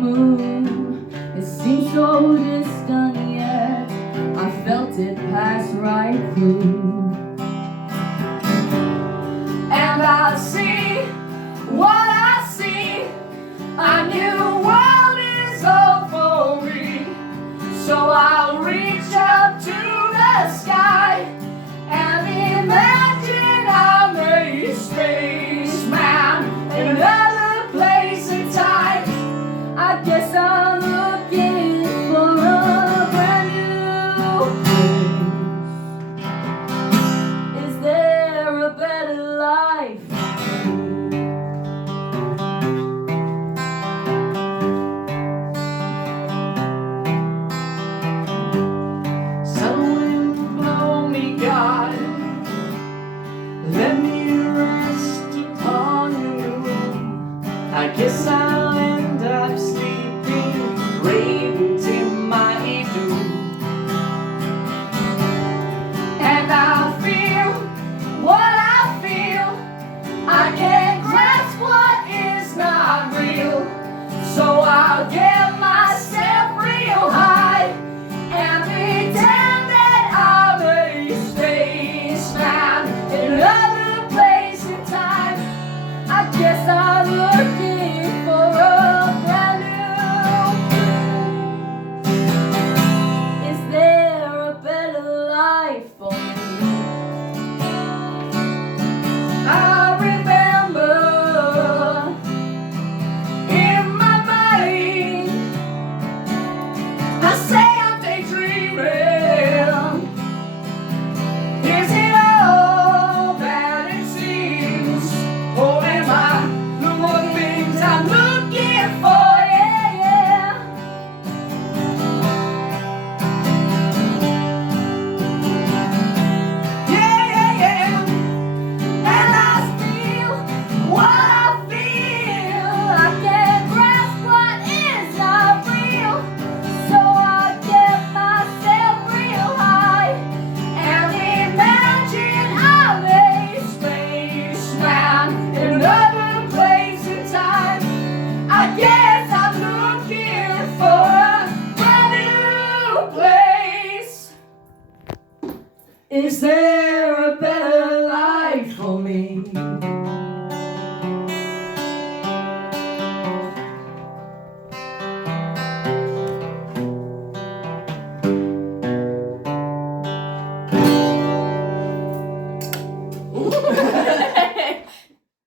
moon. It seems so distant yet I felt it pass right through. And I see what I see, a new world is all for me. So I'll reach up to the sky and imagine I'm a spaceman in another place and time. I guess I'm looking for a brand new place. Is there a better life? Let me rest upon you. I guess I'll end up sleeping right in my doom. And I feel what I feel. I can't grasp what is not real. So I'll get myself real high and pretend that I'm a spaceman in another place and time. I guess I'm looking for a brand new. Is there a better life for me? I remember in my mind, I say I'm daydreaming. Is it all that it seems? Or am I the one things I'm looking for? Yeah, yeah. Yeah, yeah, yeah. And I feel what I feel. I can't grasp what is not real. So I get myself real high and imagine I'm a spaceman in another place and time. I guess I'm looking for a brand new place. Is there a better life for me?